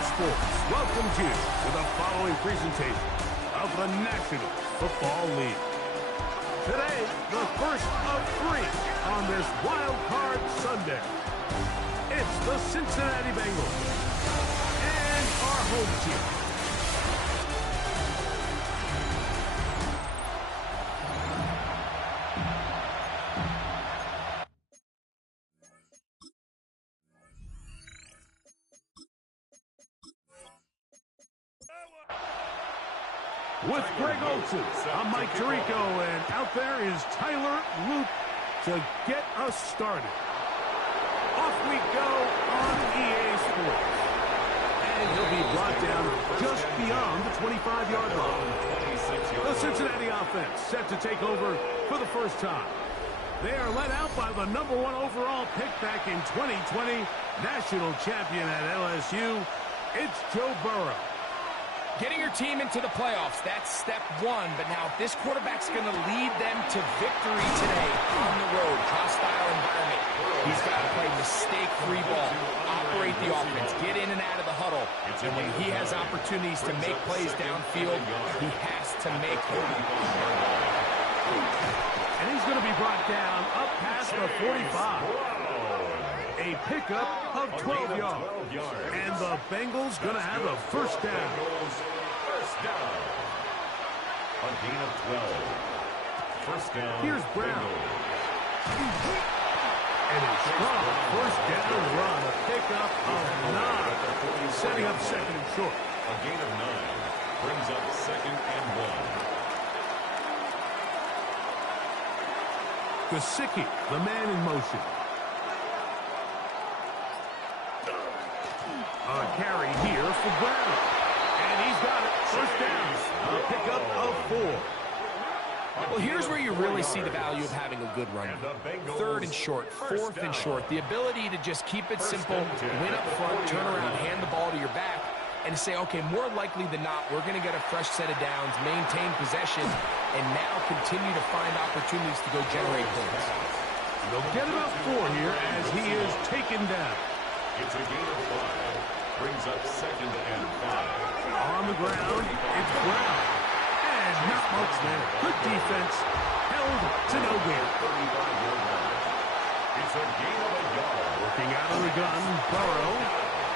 Sports welcomes you to the following presentation of the National Football League. Today, the first of three on this Wild Card Sunday. It's the Cincinnati Bengals and our home team. With Greg Olson, I'm Mike Tirico, and out there is Tyler Luke to get us started. Off we go on EA Sports. And he'll be brought down just beyond the 25-yard line. The Cincinnati offense set to take over for the first time. They are led out by the #1 overall pick back in 2020, national champion at LSU. It's Joe Burrow. Getting your team into the playoffs, that's step one. But now this quarterback's going to lead them to victory today on the road. Hostile environment. He's got to play mistake-free ball, operate the offense, get in and out of the huddle. And when he has opportunities to make plays downfield, he has to make them. And he's going to be brought down up past the 45. A pickup of 12 yards. And the Bengals going to have a first down. A gain of 12. First down. Here's Brown. And a strong first down run. A pickup of 9. Setting up second and short. A gain of 9. Brings up second and 1. Gesicki, the man in motion. A carry here for Brown. And he's got it. First down. A pickup of 4. Well, here's where you really see the value of having a good run. Third and short, fourth and short. The ability to just keep it simple, win up front, turn around, hand the ball to your back, and say, okay, more likely than not, we're going to get a fresh set of downs, maintain possession, and now continue to find opportunities to go generate points. They'll get about 4 here as he is taken down. It's a gain of 5. Brings up second and 5. On the ground, it's Brown. And not much there. Good defense. Held to no gain. It's a gain of a yard. Working out of the gun, Burrow.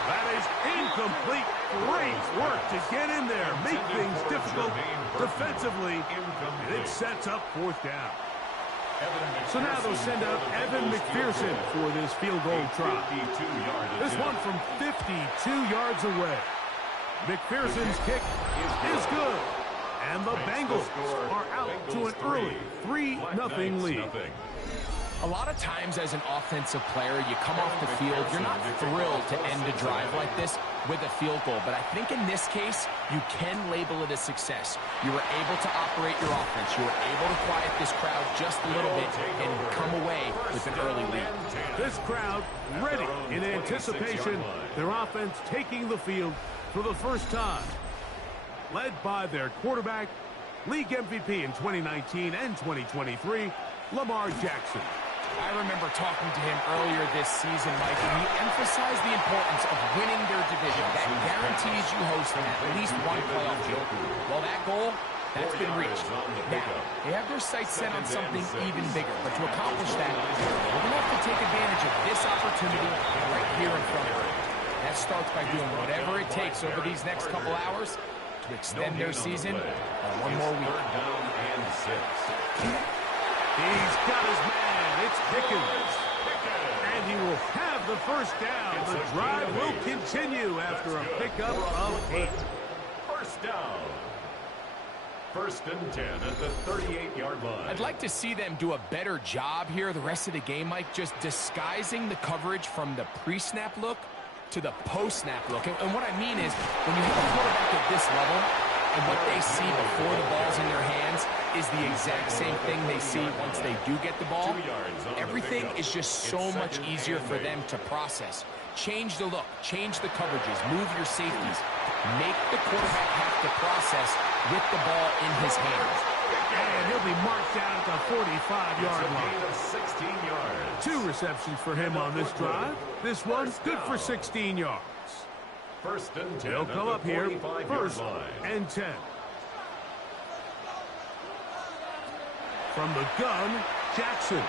That is incomplete. Great work to get in there. Make things difficult defensively. And it sets up fourth down. So now they'll send out Evan McPherson for this field goal try. This one from 52 yards away. McPherson's kick is good. And the Bengals are out to an early 3-0 lead. A lot of times as an offensive player, you come off the field, you're not thrilled to end a drive like this with a field goal. But I think in this case, you can label it a success. You were able to operate your offense. You were able to quiet this crowd just a little bit and come away with an early lead. This crowd ready in anticipation. Their offense taking the field for the first time. Led by their quarterback, league MVP in 2019 and 2023, Lamar Jackson. I remember talking to him earlier this season, Mike, and he emphasized the importance of winning their division. That guarantees you hosting at least one playoff game. Well, that goal, that's been reached. Now, they have their sights set on something even bigger. But to accomplish that, they're going to have to take advantage of this opportunity right here in front of them. That starts by doing whatever it takes over these next couple hours to extend their season by one more week. Down and 6. He's got his man. It's Pickens. And he will have the first down. The drive will continue after a pickup of 8. First down. First and 10 at the 38-yard line. I'd like to see them do a better job here the rest of the game, Mike, just disguising the coverage from the pre-snap look to the post-snap look. And what I mean is, when you have a quarterback at this level, and what they see before the ball's in their hands is the exact same thing they see once they do get the ball, everything is just so much easier for them to process. Change the look, change the coverages, move your safeties. Make the quarterback have to process with the ball in his hands. And he'll be marked down at the 45-yard line. Of 16 yards. 2 receptions for him on this drive. This one's good for 16 yards. First and 10. They'll come up here. First and 10. From the gun, Jackson.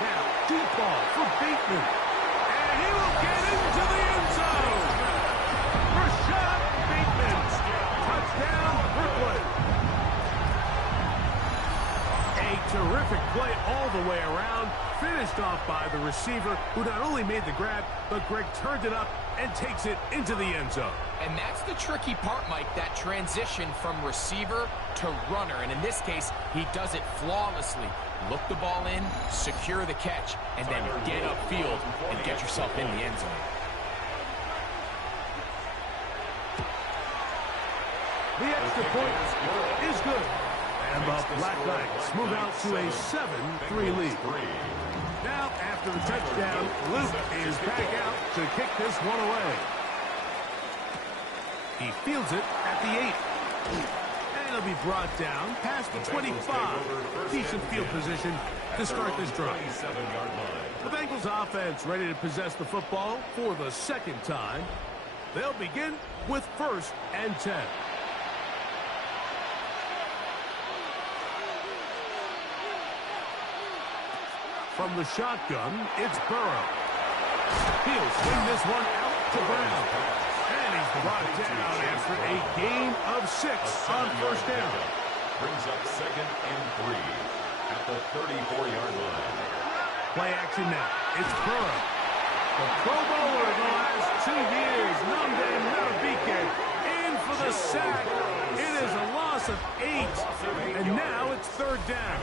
Now, deep ball for Bateman. And he will get into the end zone. Rashad Bateman. Touchdown, Brooklyn. A terrific play all the way around. Finished off by the receiver, who not only made the grab, but Greg turned it up and takes it into the end zone. And that's the tricky part, Mike, that transition from receiver to runner. And in this case, he does it flawlessly. Look the ball in, secure the catch, and then get upfield and get yourself in the end zone. The extra point is good. And the Black Knights move out to a 7-3 lead. Now, after the touchdown, Luke is back out to kick this one away. He fields it at the 8. And it'll be brought down past the 25. Decent field position to start this drive. The Bengals offense ready to possess the football for the second time. They'll begin with first and 10. From the shotgun, it's Burrow. He'll swing this one out to Brown. And he's brought down after a gain of 6 on first down. Brings up 2nd and 3 at the 34-yard line. Play action now. It's Burrow. The Pro Bowler the last 2 years, Nnamdi Madubuike, in for the sack. It is a loss of 8. And now it's third down.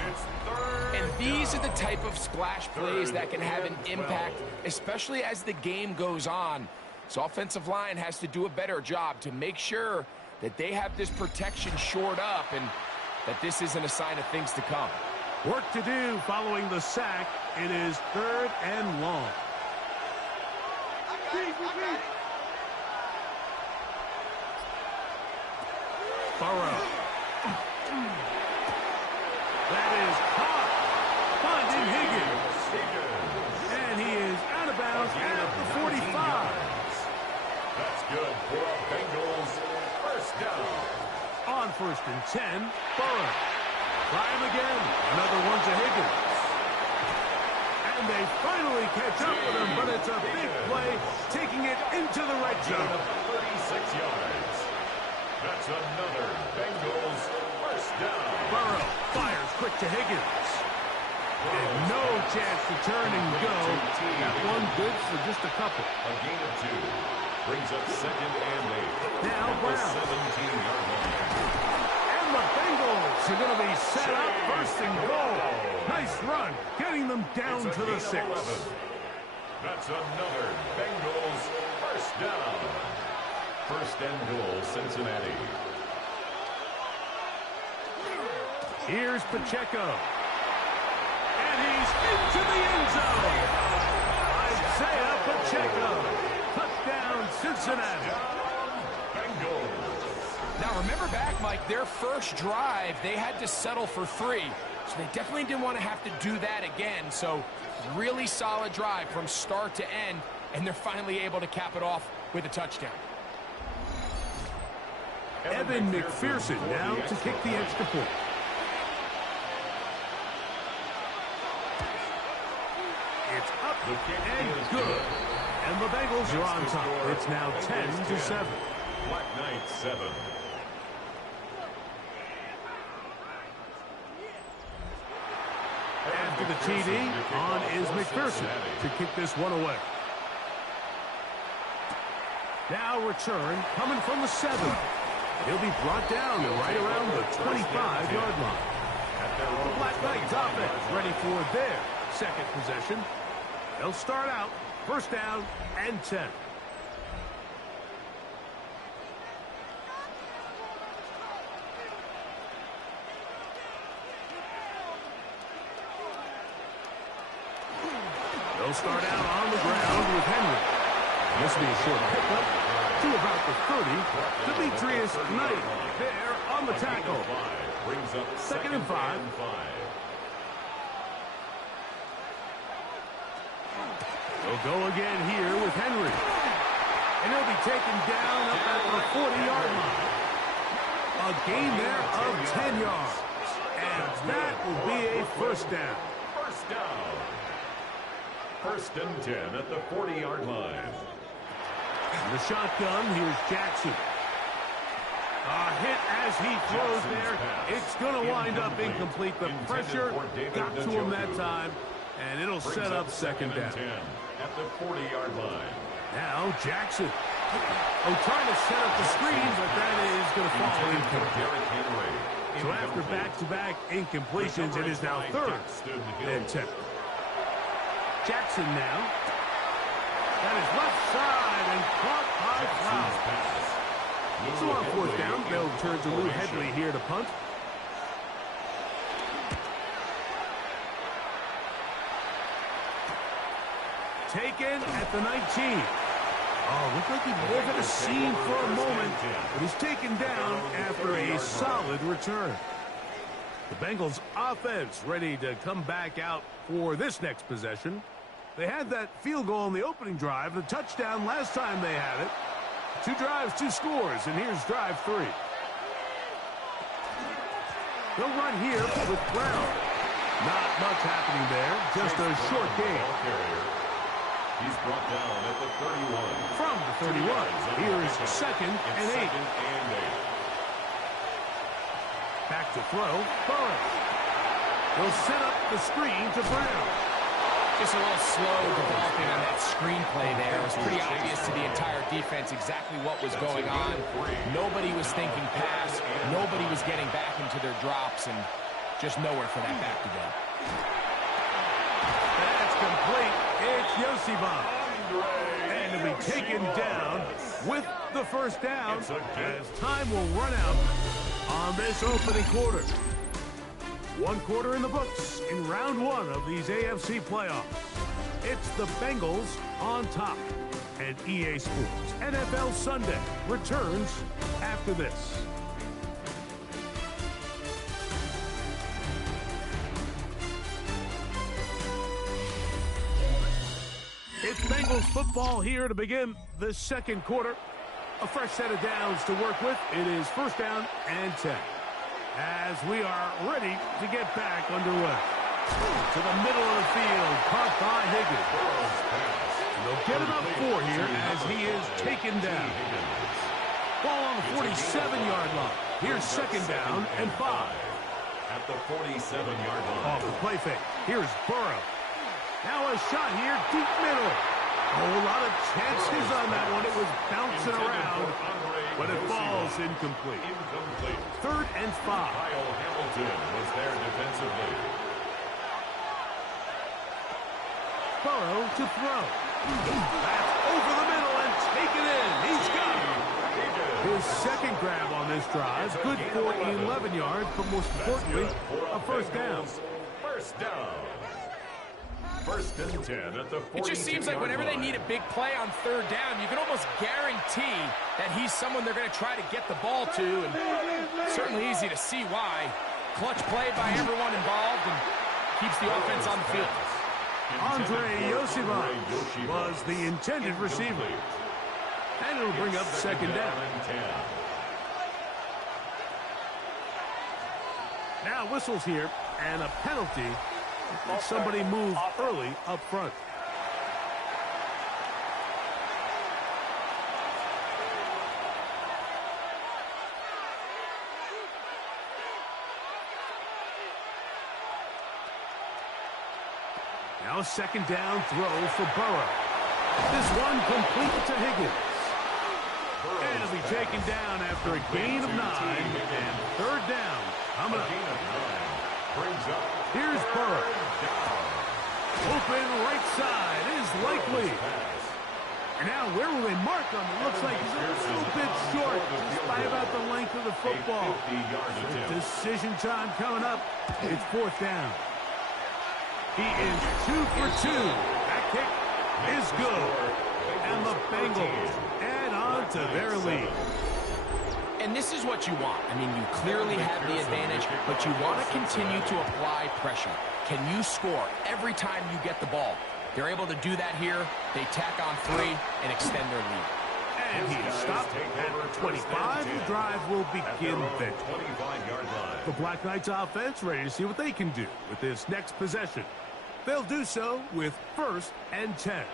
And these are the type of splash plays that can have an impact, especially as the game goes on. So offensive line has to do a better job to make sure that they have this protection shored up and that this isn't a sign of things to come. Work to do following the sack. It is third and long. Burrow. That is caught. Finding Higgins. And he is out of bounds at the 45. That's good for a Bengals first down. On first and 10, Burrow. Try him again. Another one to Higgins. And they finally catch up with him, but it's a big play, taking it into the red zone. 36 yards. That's another Bengals first down. Burrow fires quick to Higgins. And no chance to turn and go. That one good for just a couple. A gain of 2. Brings up 2nd and 8. Now at Brown. the 17-yard line. And the Bengals are going to be set up first and goal. Nice run, getting them down to the 6. That's another Bengals first down. First and goal, Cincinnati. Here's Pacheco. And he's into the end zone. Isaiah Pacheco. Touchdown, Cincinnati. Bengals. Now remember back, Mike, their first drive, they had to settle for 3. So they definitely didn't want to have to do that again. So really solid drive from start to end, and they're finally able to cap it off with a touchdown. Evan McPherson now to kick the extra point. It's up and good. And the Bengals are on top. It's now 10-7. Black Knights 7. After the TD, on is McPherson to kick this one away. Now return coming from the 7. He'll be brought down right around the 25-yard line. The Black Knights offense ready for their second possession. They'll start out first down and 10. They'll start out on the ground with Henry. This will be a short pickup to about the 30. Demetrius Knight there on the tackle. Brings up Second and 5. They'll go again here with Henry. And he'll be taken down up at the 40-yard line. A gain there of 10 yards. And that will be a first down. First down. First and 10 at the 40-yard line. The shotgun, here's Jackson. A hit as he throws there. It's going to wind up incomplete. The pressure got to him that time, and it'll set up second down. At the 40-yard line. Now Jackson. Trying to set up the screen, but that is going to fall incomplete. So after back-to-back incompletions, it is now third and 10. Jackson now. That is left side and caught by Flowers. So on fourth down, they'll turn to Lou Hedley here to punt. Taken at the 19. Oh, looked like he was at a scene for a moment, but he's taken down after a solid return. The Bengals offense ready to come back out for this next possession. They had that field goal on the opening drive, the touchdown last time they had it. 2 drives, 2 scores, and here's drive 3. They'll run here with Brown. Not much happening there, just a short gain. He's brought down at the 31. From the 31, here's second and 8. Back to throw, Burrow. He'll set up the screen to Brown. Just a little slow developing on that screenplay there. It was pretty obvious to the entire defense exactly what was going on. Nobody was thinking pass. Nobody was getting back into their drops, and just nowhere for that back to go. That's complete. It's Yosibon. And he'll be taken down with the first down as time will run out on this opening quarter. 1 quarter in the books in round 1 of these AFC playoffs. It's the Bengals on top. And EA Sports NFL Sunday returns after this. It's Bengals football here to begin the second quarter. A fresh set of downs to work with. It is first down and 10. As we are ready to get back underway. To the middle of the field, caught by Higgins. They'll get it up 4 here as he is taken down. Ball on the 47-yard line. Here's second down and 5. At the 47-yard line. Off the play fake. Here's Burrow. Now a shot here, deep middle. A whole lot of chances on that one. It was bouncing around, but it falls incomplete. Third and 5. Kyle Hamilton was there defensively. Burrow to throw. That's over the middle and taken in. He's got it. His second grab on this drive. Good for 11 yards, but most importantly, a first down. First down. First and 10 at the 42-yard line. It just seems like whenever they need a big play on third down, you can almost guarantee that he's someone they're going to try to get the ball to, and certainly easy to see why. Clutch play by everyone involved and keeps the offense on the field. Andre Yosibon was the intended receiver. And it'll bring up second down. Now whistles here, and a penalty. Somebody move early up front. Now a second down throw for Burrow. This one complete to Higgins. And he'll be taken down after a gain of 9 and third down. Coming up. Here's Burrow. Open right side is likely. And now where will they mark him? It looks like he's a little bit short, just by about the length of the football. Decision time coming up. It's fourth down. He is 2 for 2. That kick is good. And the Bengals add on to their lead. And this is what you want. I mean, you clearly have the advantage, but you want to continue to apply pressure. Can you score every time you get the ball? They're able to do that here. They tack on 3 and extend their lead. And he stopped at 25. The drive will begin then. 25-yard line. The Black Knights offense ready to see what they can do with this next possession. They'll do so with 1st and 10.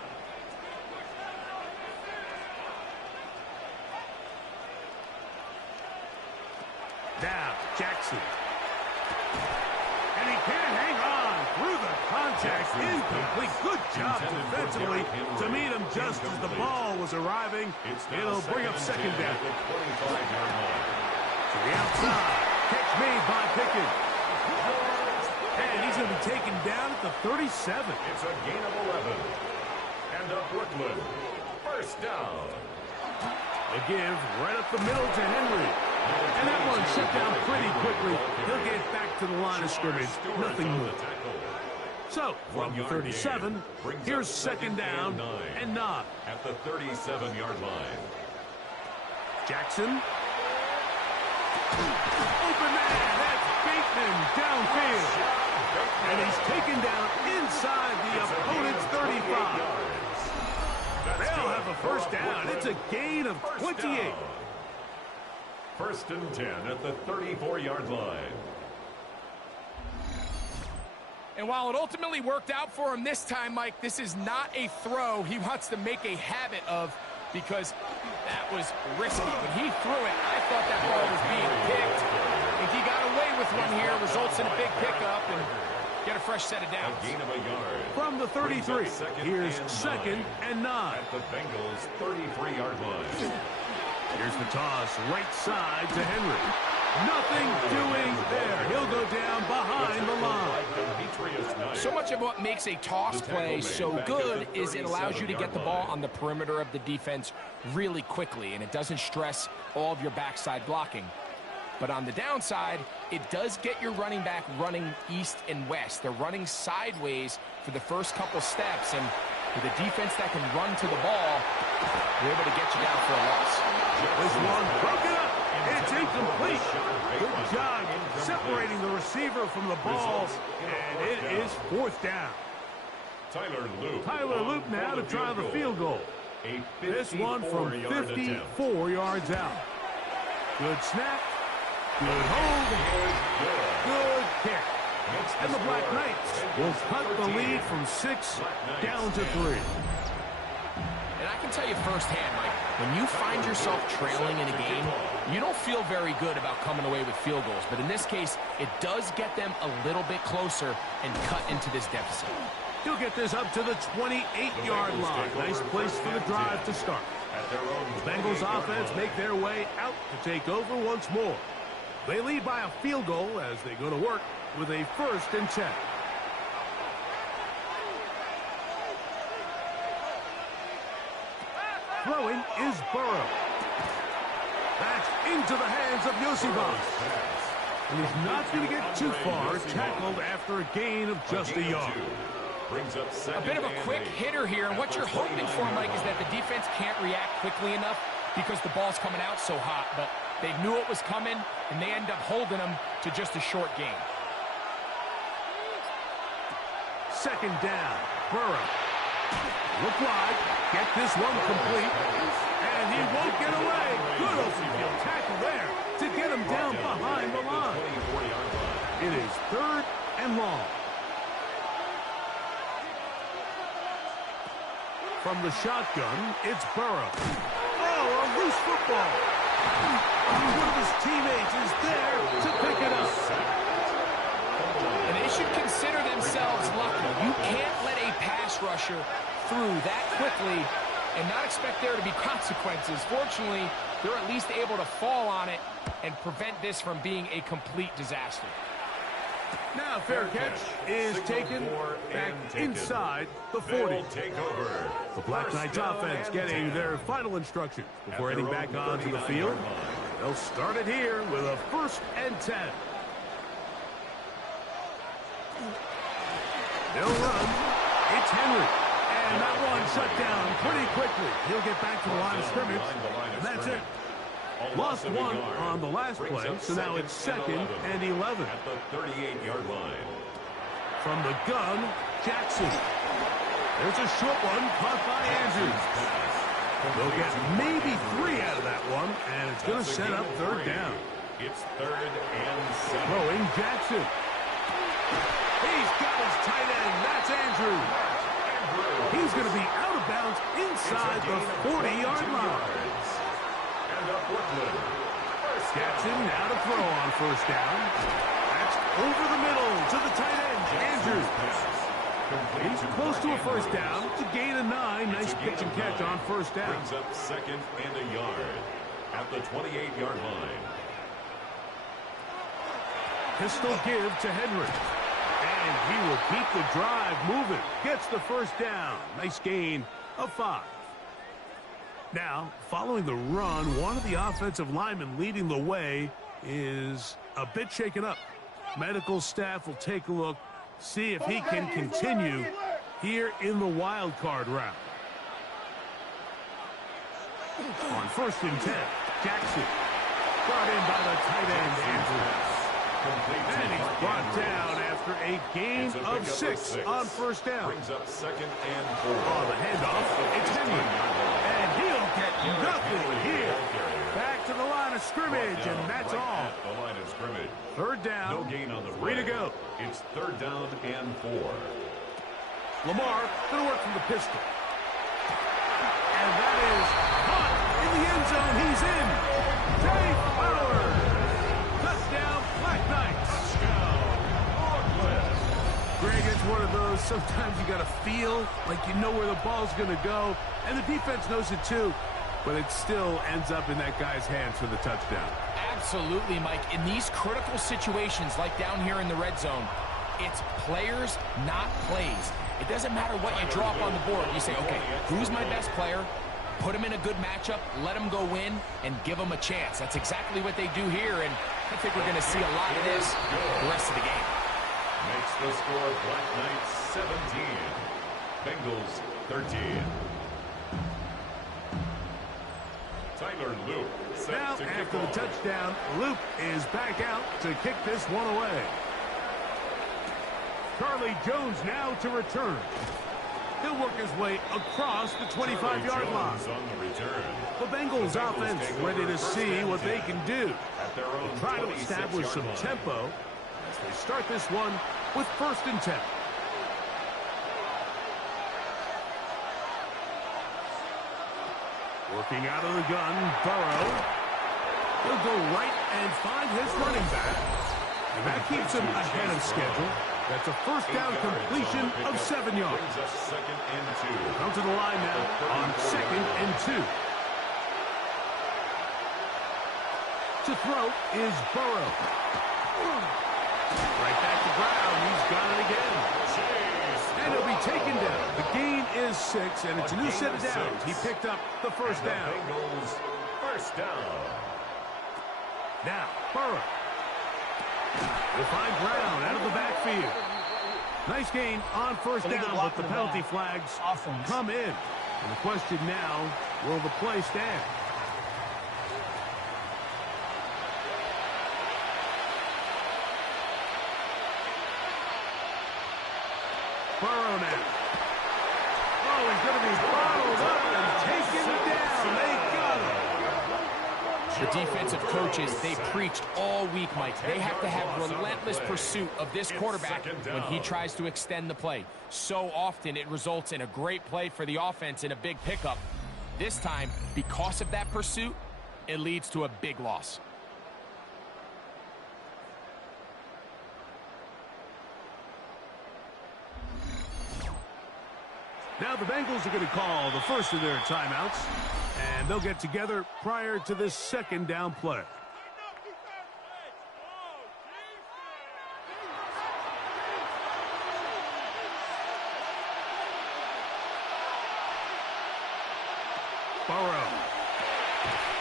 Now, Jackson. And he can't hang on through the contact. Incomplete. Good job defensively to meet him just as the ball was arriving. It'll bring up 2nd down. To the outside. Catch made by Pickens. And he's going to be taken down at the 37. It's a gain of 11. And a Brooklyn 1st down. A give right up the middle to Henry. And that one shut down pretty quickly. He'll get back to the line of scrimmage. Nothing more. So, from the 37, here's 2nd down and 9. At the 37-yard line. Jackson. Open man. That's Bateman downfield. And he's taken down inside the opponent's 35. They'll have a 1st down. It's a gain of 28. 1st and 10 at the 34-yard line. And while it ultimately worked out for him this time, Mike, this is not a throw he wants to make a habit of, because that was risky. When he threw it, I thought that ball was being picked. If he got away with one here, results in a big pickup and get a fresh set of downs. A gain of a yard. From the 33, here's 2nd and 9. At the Bengals' 33-yard line. Here's the toss, right side to Henry. Nothing doing there. He'll go down behind the line. So much of what makes a toss play so good is it allows you to get the ball on the perimeter of the defense really quickly, and it doesn't stress all of your backside blocking. But on the downside, it does get your running back running east and west. They're running sideways for the first couple steps, and with a defense that can run to the ball, they're able to get you down for a loss. This one broken up. It's incomplete. Good job separating the receiver from the ball, and it is 4th down. Tyler Loop now to try the field goal. This one from 54 yards out. Good snap. Good hold. Good kick. And the Black Knights will cut the lead from 6 down to 3. And I can tell you firsthand, Mike, when you find yourself trailing in a game, you don't feel very good about coming away with field goals. But in this case, it does get them a little bit closer and cut into this deficit. He'll get this up to the 28-yard line. Nice place for the drive to start. The Bengals offense make their way out to take over once more. They lead by a field goal as they go to work with a 1st and 10. Throwing is Burrow. That's into the hands of Yosibas. And he's not going to get too far, tackled after a gain of just a yard. A bit of a quick hitter here, and what you're hoping for, Mike, is that the defense can't react quickly enough because the ball's coming out so hot, but they knew it was coming, and they end up holding them to just a short gain. 2nd down, Burrow. Look wide, get this one complete, and he won't get away. Good open field tackle there to get him down behind the line. It is 3rd and long. From the shotgun, it's Burrow. Oh, a loose football. One of his teammates is there to pick it up. And they should consider themselves lucky. You can't let a pass rusher through that quickly and not expect there to be consequences. Fortunately, they're at least able to fall on it and prevent this from being a complete disaster. Now fair catch is taken back inside the 40. The Black Knights offense getting their final instructions before heading back onto the field. They'll start it here with a 1st and 10. They'll run. It's Henry. And that one shut down pretty quickly. He'll get back to the line of scrimmage. And that's it. Lost one on the last play, so now it's 2nd and 11. At the 38-yard line. From the gun, Jackson. There's a short one caught by Andrews. They'll get maybe 3 out of that one, and it's going to set up third down. It's 3rd and 7. Throwing Jackson. He's got his tight end. That's Andrew. He's going to be out of bounds inside the 40-yard line. And up Woodland. Jackson now to throw on first down. That's over the middle to the tight end, Andrew. He's close to a first down. It's a gain of 9. Nice pitch and catch on first down. Brings up 2nd and a yard at the 28-yard line. Pistol give to Henry. And he will keep the drive moving. Gets the first down. Nice gain of 5. Now, following the run, one of the offensive linemen leading the way is a bit shaken up. Medical staff will take a look, see if he can continue here in the wild card round. On 1st and 10, Jackson brought in by the tight end, Andrews. And he's brought down after a gain of 6 on first down. Brings up 2nd and 4. On the handoff, it's Henry. And he'll get nothing here. Back to the line of scrimmage, and that's all. At the line of scrimmage. Third down. No gain on the 3 to go. It's 3rd down and 4. Lamar going to work from the pistol. And that is caught in the end zone. He's in. Jay Fowler. Touchdown, Black Knights. Greg, it's one of those, sometimes you got to feel like you know where the ball's going to go, and the defense knows it too, but it still ends up in that guy's hands for the touchdown. Absolutely, Mike. In these critical situations, like down here in the red zone, it's players, not plays. It doesn't matter what you drop on the board. You say, okay, who's my best player? Put him in a good matchup, let him go win, and give him a chance. That's exactly what they do here, and I think we're going to see a lot of this the rest of the game. Makes the score Black Knights 17. Bengals 13. Tyler Luke. Now, after the touchdown, Luke is back out to kick this one away. Charlie Jones now to return. He'll work his way across the 25-yard line. The Bengals offense ready to see what they can do. They try to establish some tempo as they start this one with 1st and 10. Working out of the gun, Burrow. He'll go right and find his running back. And that keeps him ahead of schedule. That's a first down completion of 7 yards. Come to the line now on 2nd and 2. To throw is Burrow. Right back to Brown. He's got it again. And he'll be taken down. The gain is 6, and it's a new set of downs. He picked up the first down. Bengals first down. Now, Burrow. We'll find Brown out of the backfield. Nice gain on first down, but the penalty flags come in. And the question now, will the play stand? Burrow now. Oh, he's going to be bottled up and taken down. They got him. The defensive coaches, they preached all week, Mike. They have to have relentless pursuit of this quarterback when he tries to extend the play. So often it results in a great play for the offense and a big pickup. This time, because of that pursuit, it leads to a big loss. Now the Bengals are going to call the first of their timeouts, and they'll get together prior to this 2nd down play. Burrow.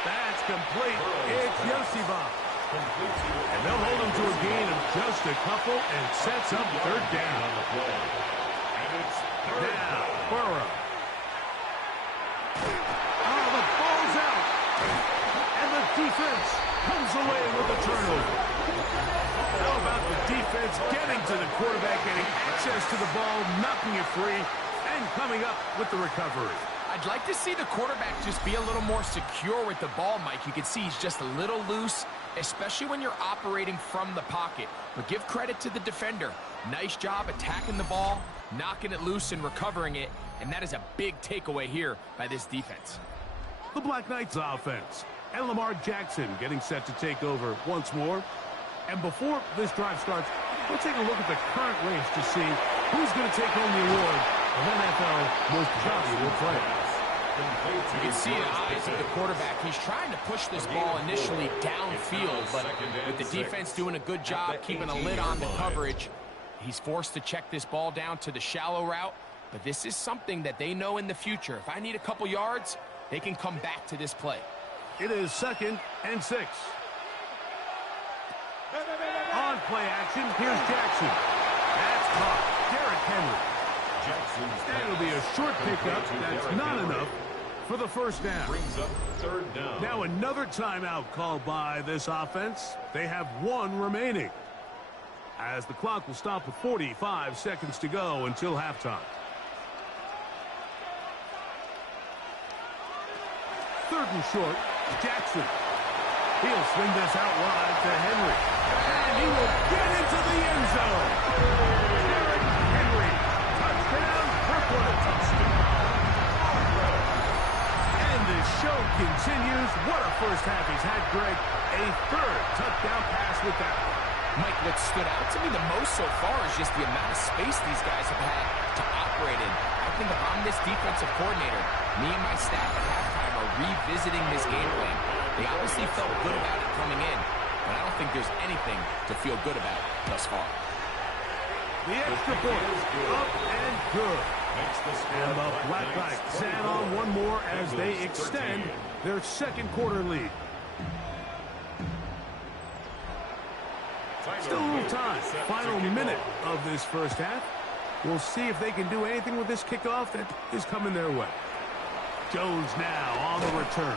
That's complete. It's Yosibah. And they'll hold him to a gain of just a couple and sets up 3rd down on the play. Now, Burrow. Oh, the ball's out. And the defense comes away with a turnover. How about the defense getting to the quarterback, getting access to the ball, knocking it free, and coming up with the recovery? I I'd like to see the quarterback just be a little more secure with the ball, Mike. You can see he's just a little loose, especially when you're operating from the pocket. But give credit to the defender. Nice job attacking the ball, knocking it loose and recovering it, and that is a big takeaway here by this defense. The Black Knights offense, and Lamar Jackson getting set to take over once more. And before this drive starts, we'll take a look at the current race to see who's going to take home the award of NFL Most Valuable Player. You can see the eyes of the quarterback. He's trying to push this ball initially downfield, but with the defense doing a good job keeping a lid on the coverage, he's forced to check this ball down to the shallow route. But this is something that they know in the future. If I need a couple yards, they can come back to this play. It is 2nd and 6. On play action, here's Jackson. That's caught. Derrick Henry. That'll be a short pickup. That's not enough for the first down. Brings up 3rd down. Now another timeout called by this offense. They have 1 remaining, as the clock will stop with 45 seconds to go until halftime. 3rd and short, Jackson. He'll swing this out wide to Henry. And he will get into the end zone. Derrick Henry. Touchdown, Brooklyn. And the show continues. What a first half he's had, Greg. A 3rd touchdown pass with that one. Mike, what stood out to me the most so far is just the amount of space these guys have had to operate in. I think if I'm this defensive coordinator, me and my staff at halftime are revisiting this game plan. They obviously felt good about it coming in, but I don't think there's anything to feel good about thus far. The extra point, up and good. And the Black Knights add on one more as they extend their 2nd quarter lead. Still a little time. Final minute of this first half. We'll see if they can do anything with this kickoff that is coming their way. Jones now on the return.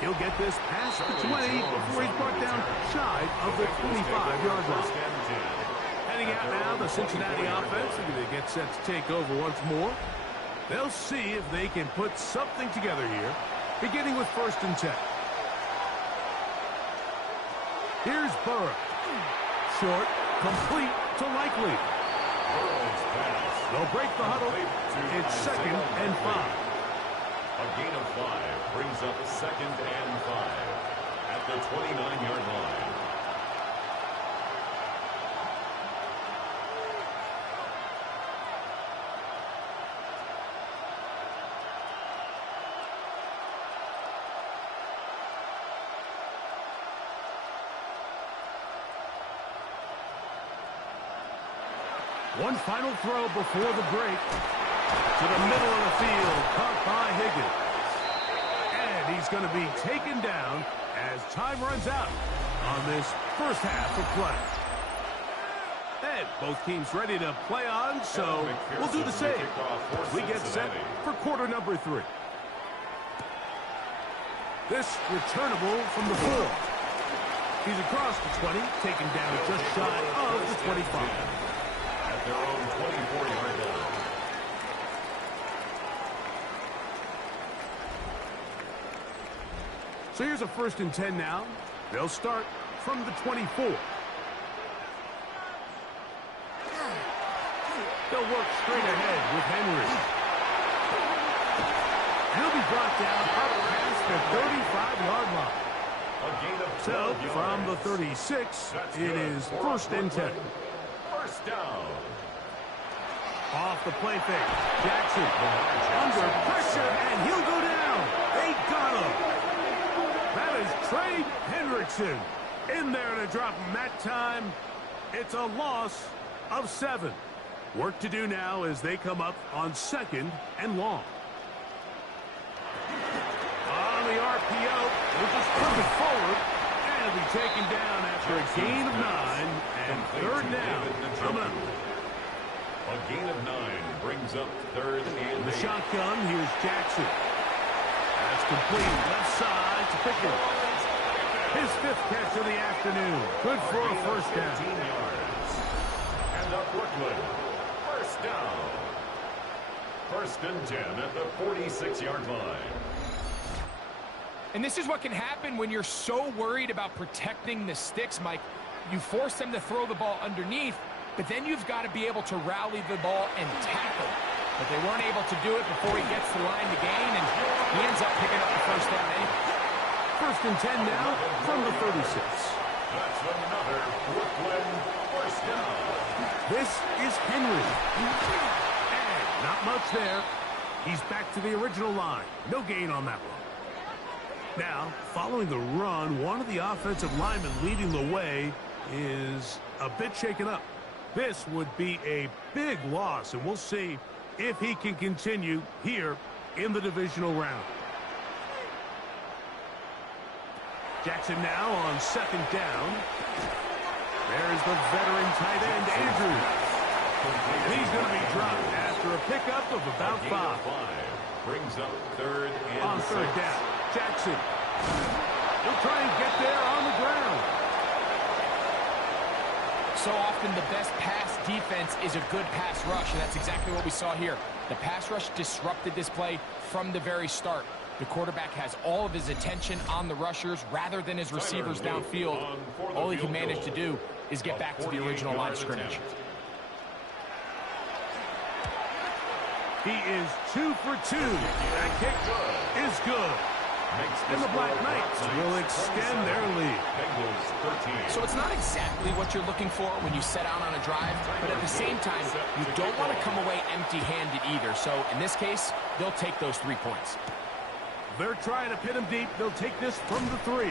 He'll get this past the 20 before he's brought down shy of the 25-yard line. Heading out now, the Cincinnati offense. They're going to get set to take over once more. They'll see if they can put something together here, beginning with 1st and 10. Here's Burrow. Short, complete to Likely. They'll break the huddle. It's 2nd and 5. A gain of 5 brings up 2nd and 5 at the 29-yard line. One final throw before the break. To the middle of the field, caught by Higgins. And he's going to be taken down as time runs out on this first half of play. And both teams ready to play on, so we'll do the same. We get set for quarter number 3. This returnable from the 4. He's across the 20, taken down just shy of the 25. At their own 24-yard line. So here's a 1st and 10 now. They'll start from the 24. They'll work straight ahead with Henry. He'll be brought down up past the 35-yard line. So from the 36, it is 1st and 10. First down. Off the play fake. Jackson under pressure, and he'll go down. They got him. That is Trey Hendrickson in there to drop him that time. It's a loss of 7. Work to do now as they come up on 2nd and long. On the RPO, we'll just move it forward, and it'll be taken down after a gain of 9 and 3rd down coming up. A gain of 9 brings up 3rd and The 8. shotgun, here's Jackson. That's complete left side to Pickens. His 5th catch of the afternoon. Good for a first down. 15 yards. And up Brooklyn. First down. First and 10 at the 46-yard line. And this is what can happen when you're so worried about protecting the sticks, Mike. You force them to throw the ball underneath, but then you've got to be able to rally the ball and tackle. But they weren't able to do it before he gets the line to gain, and he ends up picking up the first down anyway. First and 10 now from the 36. That's another Brooklyn first down. This is Henry. And not much there. He's back to the original line. No gain on that one. Now, following the run, one of the offensive linemen leading the way is a bit shaken up. This would be a big loss, and we'll see if he can continue here in the divisional round. Jackson now on second down. There's the veteran tight end, Andrews. He's going to be dropped after a pickup of about 5. Brings up third and On third 6. down, Jackson. He'll try and get there on the ground. So often the best pass defense is a good pass rush, and that's exactly what we saw here. The pass rush disrupted this play from the very start. The quarterback has all of his attention on the rushers rather than his receivers downfield. All he can manage to do is get back to the original line of scrimmage. He is 2 for 2. That kick is good. And the Black Knights will extend their lead. Bengals 13. So it's not exactly what you're looking for when you set out on a drive, but at the same time, you don't want to come away empty-handed either. So in this case, they'll take those 3 points. They're trying to pin him deep. They'll take this from the 3.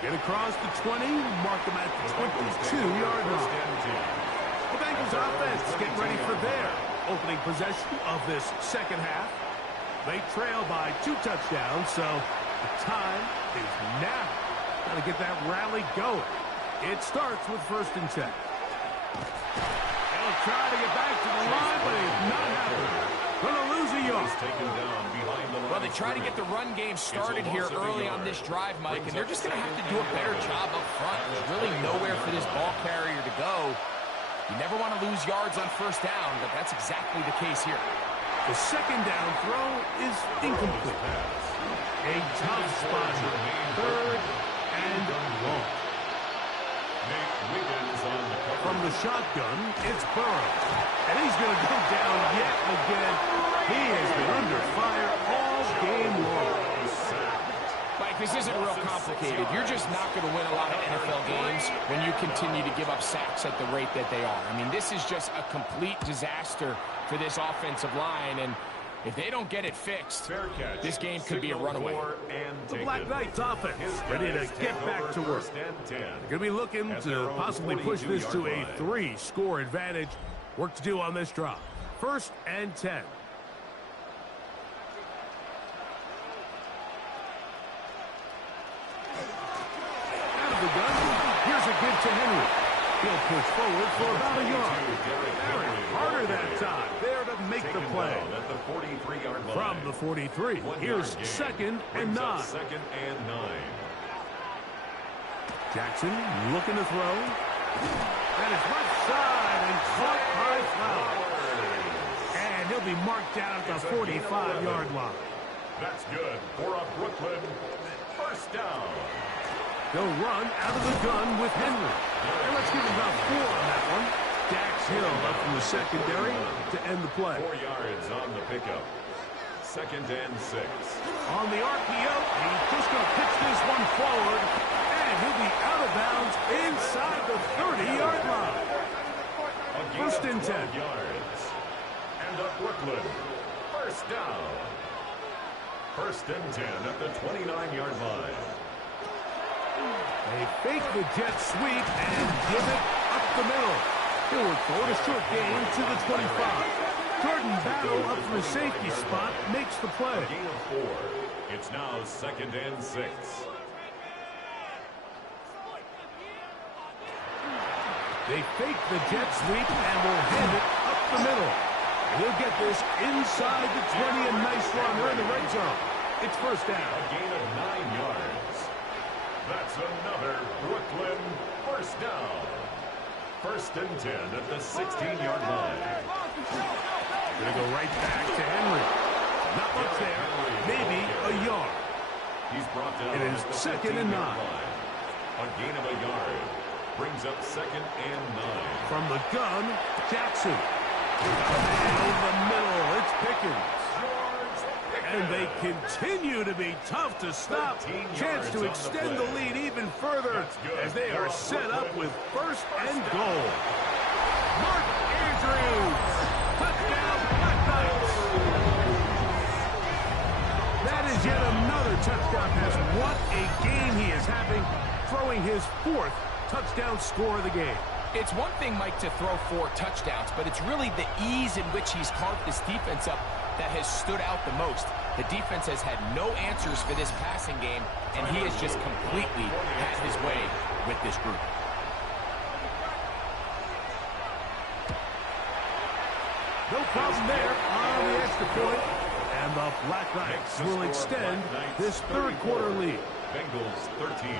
Get across the 20, mark them at the 22-yard line. The Bengals offense getting ready for their opening possession of this second half. They trail by 2 touchdowns, so the time is now. Got to get that rally going. It starts with first and 10. They'll try to get back to the line, but it's not happening. Going to lose a yard. Well, they try to get the run game started here early on this drive, Mike, and they're just going to have to do a better job up front. There's really nowhere for this ball carrier to go. You never want to lose yards on first down, but that's exactly the case here. The second down throw is incomplete. A tough spot here. Third and long. From the shotgun, it's Burrow. And he's going to go down yet again. He has been under fire all game long. Mike, this isn't real complicated. You're just not going to win a lot of NFL games when you continue to give up sacks at the rate that they are. I mean, this is just a complete disaster for this offensive line, and if they don't get it fixed, this game could be a runaway. The Black Knights offense ready to get back to work. They're going to be looking to possibly push this to a 3-score advantage. Work to do on this drop. First and 10. Out of the gun. Here's a give to Henry. He'll push forward for about a yard. Aaron harder that time. There to make the play. From the 43, here's second and 9. Jackson looking to throw. That is left side and caught by Flower. And he'll be marked down at the 45-yard line. That's good for a Brooklyn first down. They'll run out of the gun with Henry. And let's give him about 4 on that one. Dax Hill up from the secondary to end the play. 4 yards on the pickup. Second and 6. On the RPO, he's just going to pitch this one forward. And he'll be out of bounds inside the 30-yard line. First and 10. Yards. And a Brooklyn first down. First and 10 at the 29-yard line. They fake the jet sweep and give it up the middle. He'll work forward a short gain to the 25. Jordan Battle up from the safety spot makes the play. Gain of 4. It's now second and 6. They fake the jet sweep and will hand it up the middle. And he'll get this inside the 20, a nice run. They're in the red zone. It's first down. A gain of 9 yards. That's another Brooklyn first down. First and 10 at the 16-yard line. Gonna go right back to Henry. Not much there. Maybe a yard. He's brought down It is at the 2nd and 9. A gain of a yard. Brings up 2nd and 9. From the gun, Jackson. And over the middle, it's Pickens. And they continue to be tough to stop. Chance to extend the lead even further as they are set up with 1st and goal. Mark Andrews. Touchdown, Black Knights. That is yet another touchdown pass. What a game he is having, throwing his 4th touchdown score of the game. It's one thing, Mike, to throw 4 touchdowns, but it's really the ease in which he's carved this defense up that has stood out the most. The defense has had no answers for this passing game, and he has just completely had his way with this group. No problem there on the extra point. And the Black Knights will extend this 3rd quarter lead. Bengals 13.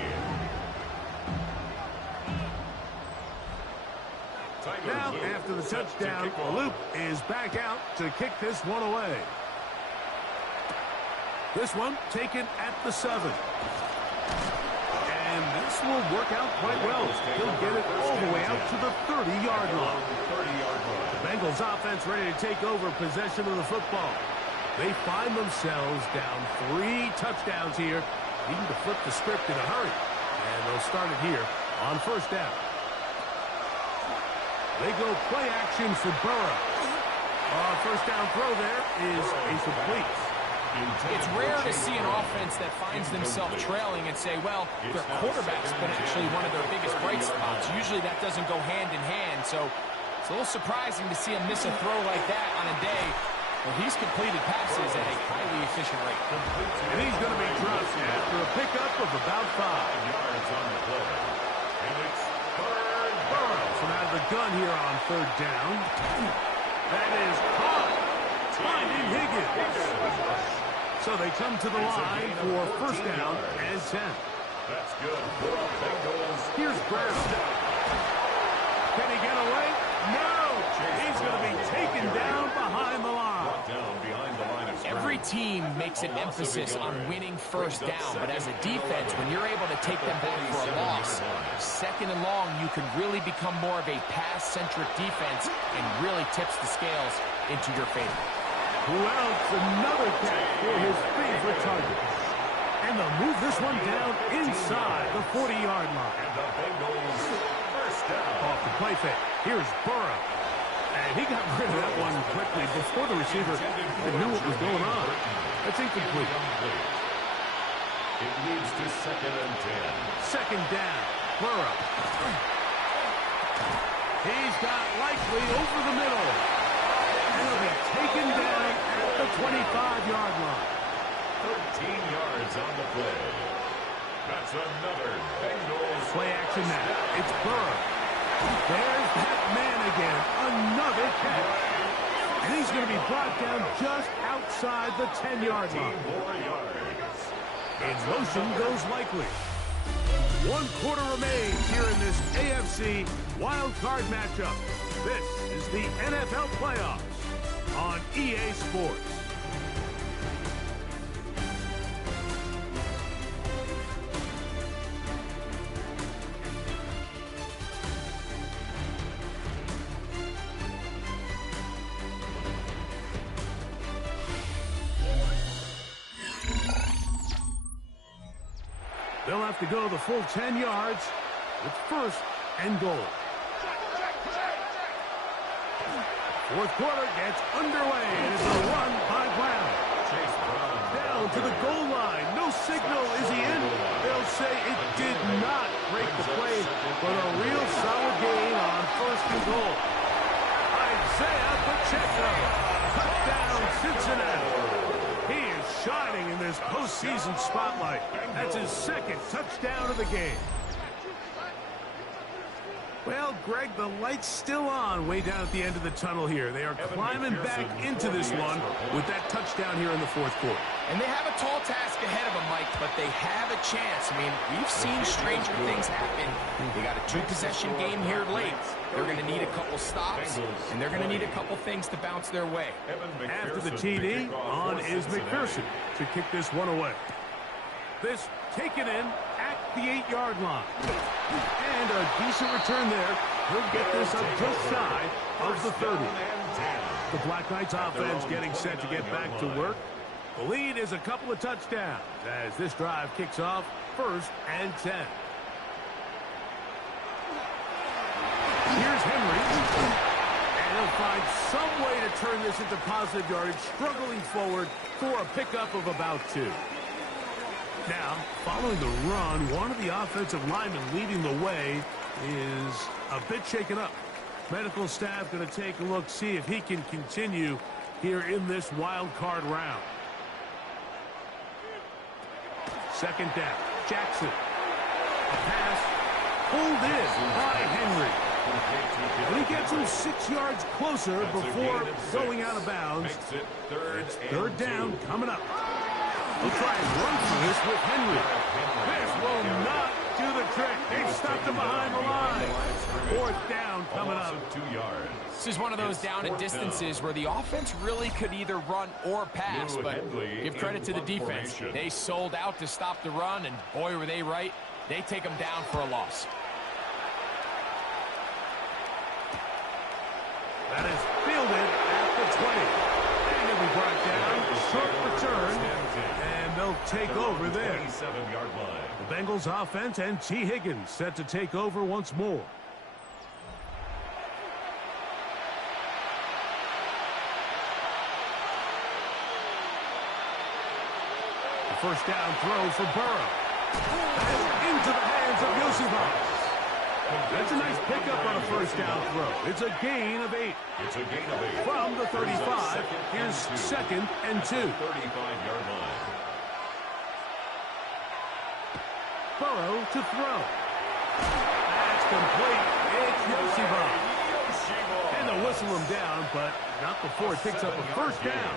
Now, after the touchdown, Luke is back out to kick this one away. This one taken at the 7. And this will work out quite well. He'll get it all the way out to the 30-yard line. The Bengals offense ready to take over possession of the football. They find themselves down 3 touchdowns here, needing to flip the script in a hurry. And they'll start it here on 1st down. They go play action for Burrow. 1st down throw there is incomplete. It's rare to see an offense that finds themselves trailing and say, well, their quarterback's been actually one of their biggest bright spots. Usually that doesn't go hand in hand, so it's a little surprising to see him miss a throw like that on a day where he's completed passes at a highly efficient rate. And he's going to be dropped after a pickup of about 5 yards on the play. And it's Burrow from out of the gun here on 3rd down. That is caught. Finding Higgins. So they come to the line for 1st down and 10. That's good for the Bengals. Here's Brown. Can he get away? No! He's going to be taken down behind the line. Every team makes an emphasis on winning 1st down, but as a defense, when you're able to take them back for a loss, 2nd and long, you can really become more of a pass-centric defense and really tips the scales into your favor. Who else? Another catch for his favorite target. And they'll move this one down inside the 40-yard line. And the Bengals 1st down. Off the play fake. Here's Burrow. And he got rid of that one quickly before the receiver even knew what was going on. That's incomplete. It leads to 2nd and 10. 2nd down. Burrow. He's got Likely over the middle. And he'll be taken down at the 25-yard line. 13 yards on the play. That's another Bengals. Play action now. It's Burrow. There's that man again. Another catch. And he's going to be brought down just outside the 10-yard line. 10 more yards. In motion goes Likely. 1 quarter remains here in this AFC wild card matchup. This is the NFL playoffs on EA Sports. They'll have to go the full 10 yards with 1st and goal. 4th quarter gets underway, and it's a run by Brown. Down to the goal line. No signal. Is he in? They'll say it did not break the play, but a real solid gain on 1st and goal. Isaiah Pacheco. Touchdown, Cincinnati. He is shining in this postseason spotlight. That's his 2nd touchdown of the game. Well, Greg, the light's still on way down at the end of the tunnel here. They are climbing back into this one with that touchdown here in the fourth quarter. And they have a tall task ahead of them, Mike, but they have a chance. I mean, we've seen stranger things happen. They got a two-possession game here late. They're going to need a couple stops, and they're going to need a couple things to bounce their way. After the TD, on is McPherson to kick this one away. This taken in at the 8-yard line. And a decent return there. He'll get this up just shy of the 30. The Black Knights offense getting set to get back to work. The lead is a couple of touchdowns as this drive kicks off 1st and 10. Here's Henry. And he'll find some way to turn this into positive yardage, struggling forward for a pickup of about 2. Now, following the run, one of the offensive linemen leading the way is a bit shaken up. Medical staff going to take a look, see if he can continue here in this wild card round. 2nd down. Jackson. A pass pulled in by Henry. And he gets him 6 yards closer before going out of bounds. It's 3rd down coming up. We'll try and run through this with Henry. This will not do the trick. They stopped him behind the line. 4th down coming up. 2 yards. This is one of those down and distances where the offense really could either run or pass, but give credit to the defense. They sold out to stop the run, and boy, were they right. They take them down for a loss. That is fielded at the 20. And it'll be brought down. Short return. And they'll take over there. 27-yard line. The Bengals offense and T. Higgins set to take over once more. The 1st down throw for Burrow. And into the hands of Yosifov. That's a nice pickup on a 1st down throw. It's a gain of 8. It's a gain of 8. From the 35, here's 2nd and 2. 35-yard line. Burrow to throw. That's complete. It's Yosifov. And they'll whistle him down, but not before it picks up a 1st down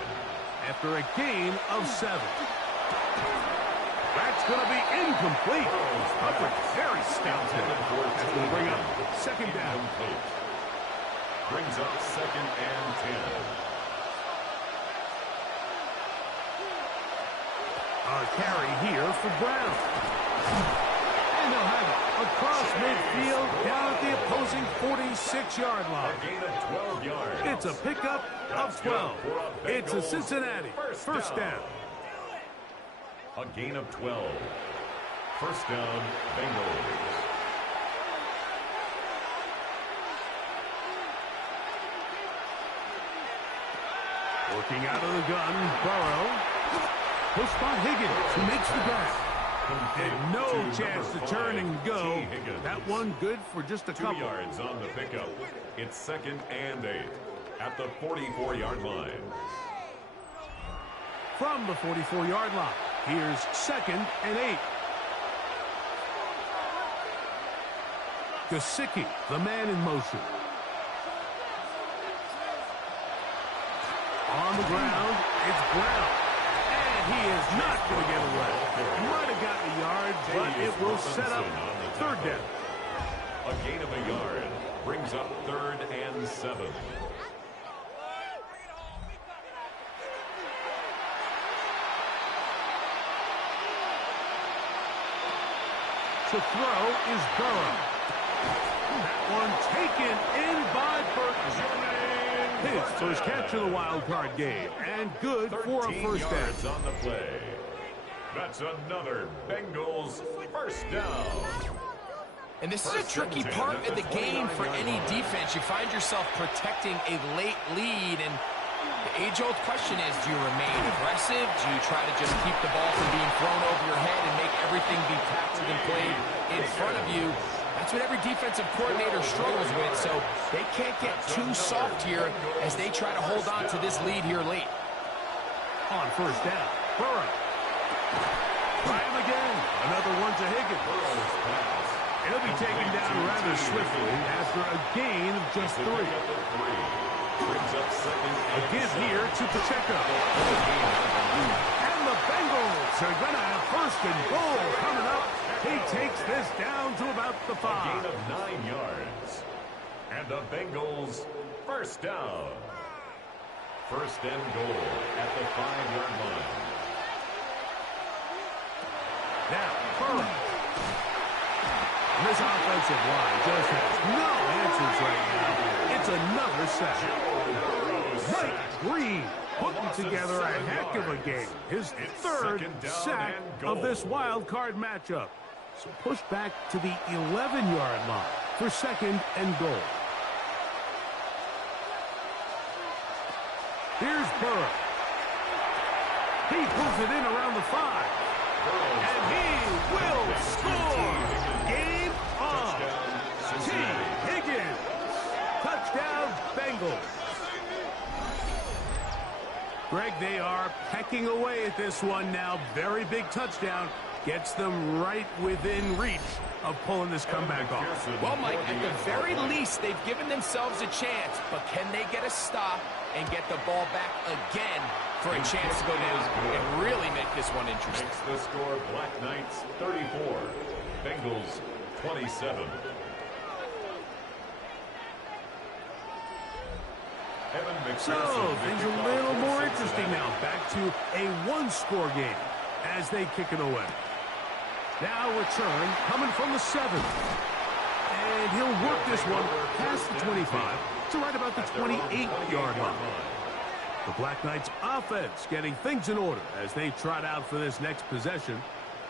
after a gain of 7. That's going to be incomplete. Coverage very stout. That's going to bring up 2nd down. Brings up 2nd and 10. A carry here for Brown. And they'll have it across midfield down at the opposing 46-yard line. A gain of 12 yards. It's a pickup of 12. It's a Cincinnati 1st down. A gain of 12. 1st down, Bengals. Working out of the gun, Burrow. Pushed by Higgins, who makes the grab. And no chance to turn and go. That one good for just a couple. 2 yards on the pickup. It's 2nd and 8 at the 44-yard line. From the 44-yard line, here's 2nd and 8. Gesicki, the man in motion. On the ground, it's Brown. And he is not going to get away. Might have gotten a yard, but it will set up 3rd down. A gain of a yard brings up 3rd and 7. To throw is Burrow. That one taken in by Burton. His first catch of the wild card game, and good for a 1st down. On the play. That's another Bengals 1st down. And this is a tricky part of the game for any defense. You find yourself protecting a late lead, and the age-old question is, do you remain aggressive? Do you try to just keep the ball from being thrown over your head and make everything be tackled and played in front of you? That's what every defensive coordinator struggles with, so they can't get too soft here as they try to hold on to this lead here late. On 1st down, Burrow. Try him again. Another one to Higgins. He'll be taken down rather swiftly after a gain of just 3. A give here to Pacheco. And the Bengals are going to have first and goal coming up. He takes this down to about the 5. A gain of 9 yards. And the Bengals first down. First and goal at the 5-yard line. Now, Burrow. This offensive line just has no answers right now. It's another sack. Mike Green putting together a heck of a game. His 3rd sack of this wild card matchup. So push back to the 11-yard line for 2nd and goal. Here's Burrow. He pulls it in around the 5. And he will score. Game on. T. Higgins. Touchdown, Bengals. Greg, they are pecking away at this one now. Very big touchdown. Gets them right within reach of pulling this comeback off. Well, Mike, at the very least, they've given themselves a chance. But can they get a stop and get the ball back again for a chance to go down and really make this one interesting? Makes the score Black Knights 34, Bengals 27. So, things a little more interesting now. Back to a one-score game as they kick it away. Now return coming from the 7. And he'll work this one past the 25 to right about the 28-yard line. The Black Knights offense getting things in order as they trot out for this next possession.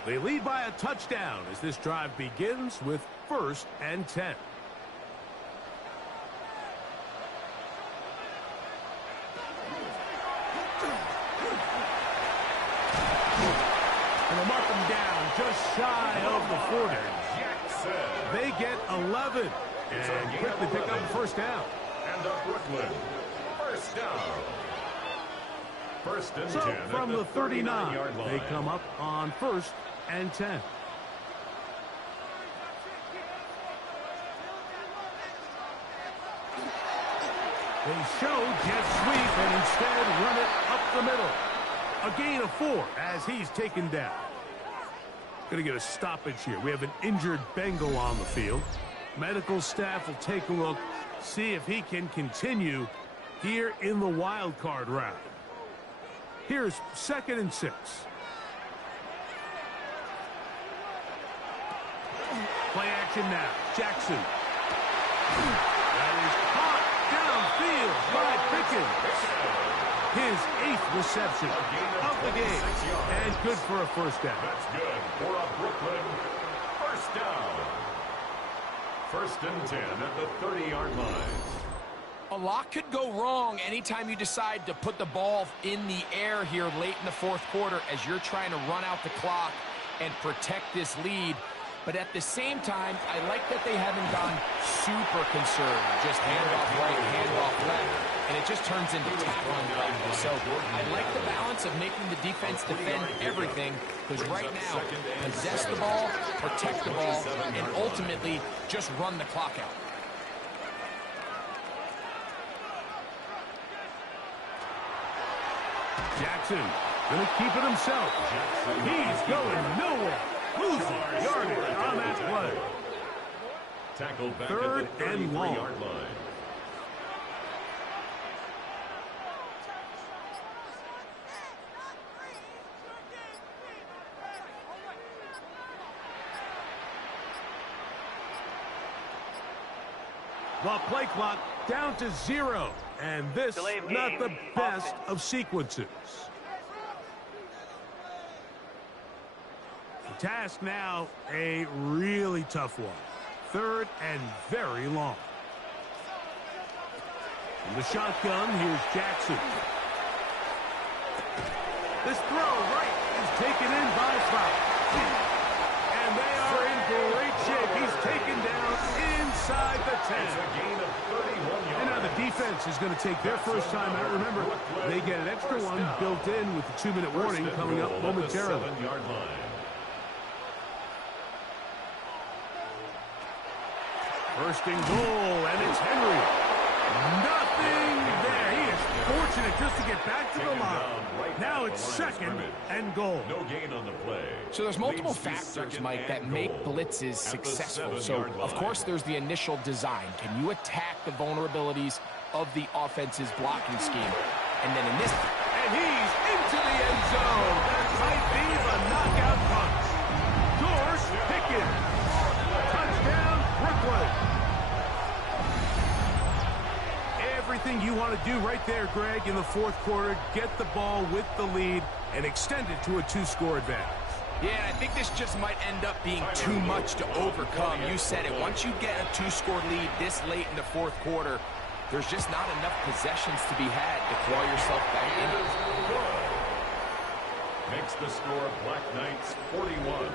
They lead by a touchdown as this drive begins with 1st and 10. And they'll mark them down just shy of the 40. They get 11 and quickly pick up the 1st down. And the Brooklyn first down. 1st and 10. So from the 39, line. they come up on 1st and 10. They show jet sweep and instead run it up the middle. A gain of 4 as he's taken down. Going to get a stoppage here. We have an injured Bengal on the field. Medical staff will take a look, see if he can continue here in the wild card round. Here's 2nd and 6. Play action now. Jackson. That is caught downfield by Pickens. His 8th reception of the game. And good for a 1st down. That's good for a Brooklyn first down. 1st and 10 at the 30-yard line. A lot could go wrong anytime you decide to put the ball in the air here late in the 4th quarter as you're trying to run out the clock and protect this lead. But at the same time, I like that they haven't gone super conservative. Just handoff right, handoff left, and it just turns into tackling practice. So I like the balance of making the defense defend everything, because right now, possess the ball, protect the ball, and ultimately just run the clock out. Jackson going to keep it himself. He's going nowhere. Losing yardage on that play. Tackled back 3rd at the and long. 33-yard line. The play clock down to 0. And this not the best of sequences. The task now, a really tough one. 3rd and very long. From the shotgun, here's Jackson. This throw right is taken in by Fowler. And they are in great shape. He's taken down inside the 10. It's a gain of 31 yards. And now the defense is going to take their first time out. Remember, they get an extra one built in with the 2-minute warning coming up momentarily. 7-yard line. First and goal, and it's Henry. Nothing there. He is fortunate just to get back to the line. Now it's second and goal. No gain on the play. So there's multiple factors, Mike, that make blitzes successful. So, of course, there's the initial design. Can you attack the vulnerabilities of the offense's blocking scheme? And then in this... And he's into the end zone. That might be the knockout punch. George Pickens. Touchdown, Brooklyn. Everything you want to do right there, Greg, in the fourth quarter. Get the ball with the lead and extend it to a 2-score advantage. Yeah, I think this just might end up being too much to overcome. You said it. Once you get a 2-score lead this late in the fourth quarter, there's just not enough possessions to be had to claw yourself back in. Makes the score Black Knights 41,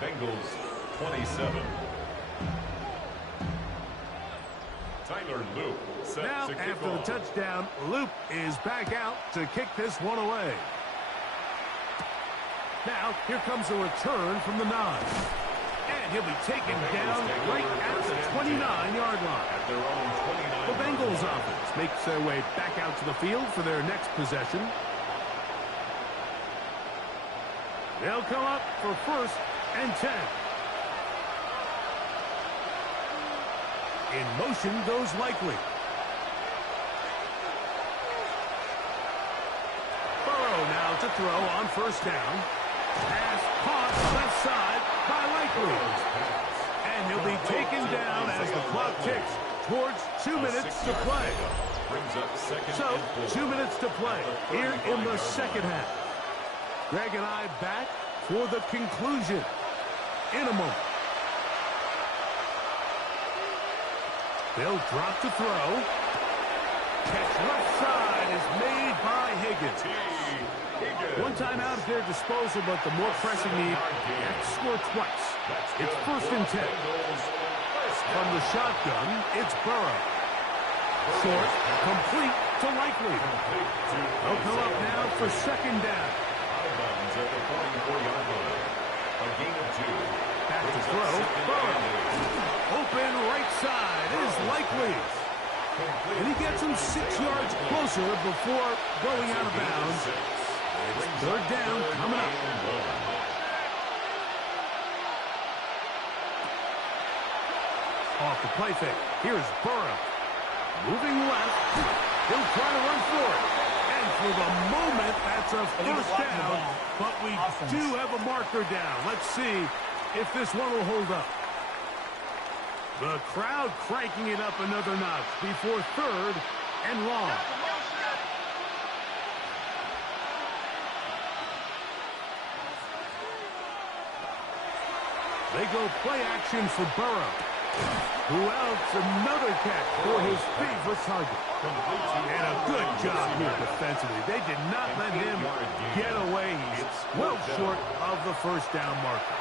Bengals 27. Tyler Luke set now, to kick after off. the touchdown, Luke is back out to kick this one away. Now, here comes a return from the 9. And he'll be taken down right at the 29-yard line. At their own 29. The Bengals offense makes their way back out to the field for their next possession. They'll come up for first and 10. In motion goes Likely. Burrow now to throw on first down. Pass caught left side by Likely. And he'll be taken down as the clock ticks towards 2 minutes to play. So, 2 minutes to play here in the second half. Greg and I back for the conclusion in a moment. They'll drop to throw. Catch left side is made by Higgins. One timeout at their disposal, but the more pressing need, they have to score twice. It's first and 10. From the shotgun, it's Burrow. Short, complete to Likely. They'll come up now for second down. At the 44-yard line. A gain of 2. Back to throw. Burrow. Open right side is Likely. And he gets him 6 yards closer before going out of bounds. It's third down coming up. Off the play fake. Here's Burrow. Moving left. He'll try to run for it. And for the moment, that's a first down. But we do have a marker down. Let's see if this one will hold up. The crowd cranking it up another notch before third and long. They go play action for Burrow. Who else? Another catch for his favorite target. And a good job here defensively. They did not let him get away. He's well short of the first down marker.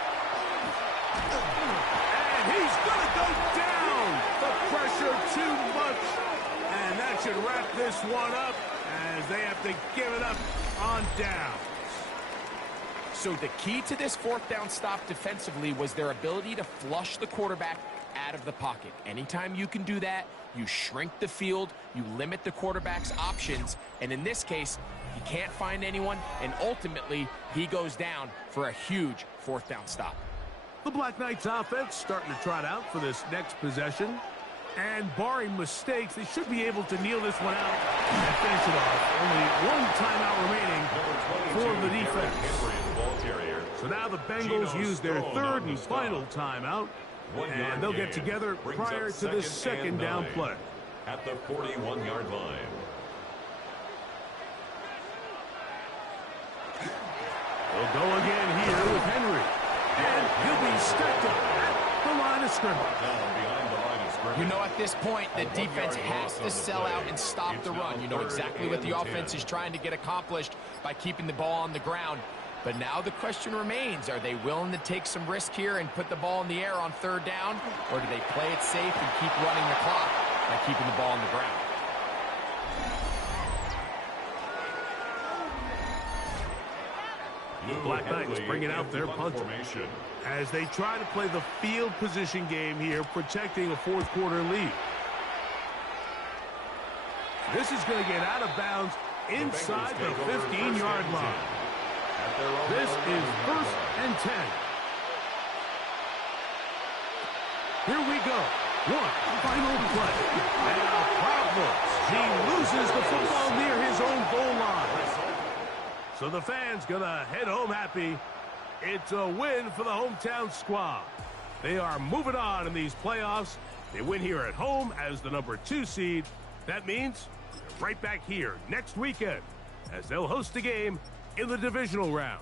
And he's going to go down. The pressure too much. And that should wrap this one up as they have to give it up on downs. So the key to this fourth down stop defensively was their ability to flush the quarterback out of the pocket. Anytime you can do that, you shrink the field, you limit the quarterback's options, and in this case, he can't find anyone, and ultimately, he goes down for a huge fourth down stop. The Black Knights offense starting to trot out for this next possession. And barring mistakes, they should be able to kneel this one out and finish it off. Only one timeout remaining for the defense. So now the Bengals use their third and final timeout. And they'll get together prior to this second down play. At the 41-yard line. They'll go again here with Henry. And he'll be stepped up at the line of scrimmage. You know, at this point, the defense has to sell out and stop the run. You know exactly what the offense is trying to get accomplished by keeping the ball on the ground. But now the question remains, are they willing to take some risk here and put the ball in the air on third down? Or do they play it safe and keep running the clock by keeping the ball on the ground? Black Knights bringing out their punter as they try to play the field position game here, protecting a fourth quarter lead. This is going to get out of bounds inside the 15-yard line. This is 1st and 10. Here we go. One final play. And a problem. He loses the football near his own goal line. So the fans going to head home happy. It's a win for the hometown squad. They are moving on in these playoffs. They win here at home as the number 2 seed. That means they're right back here next weekend as they'll host a game in the divisional round.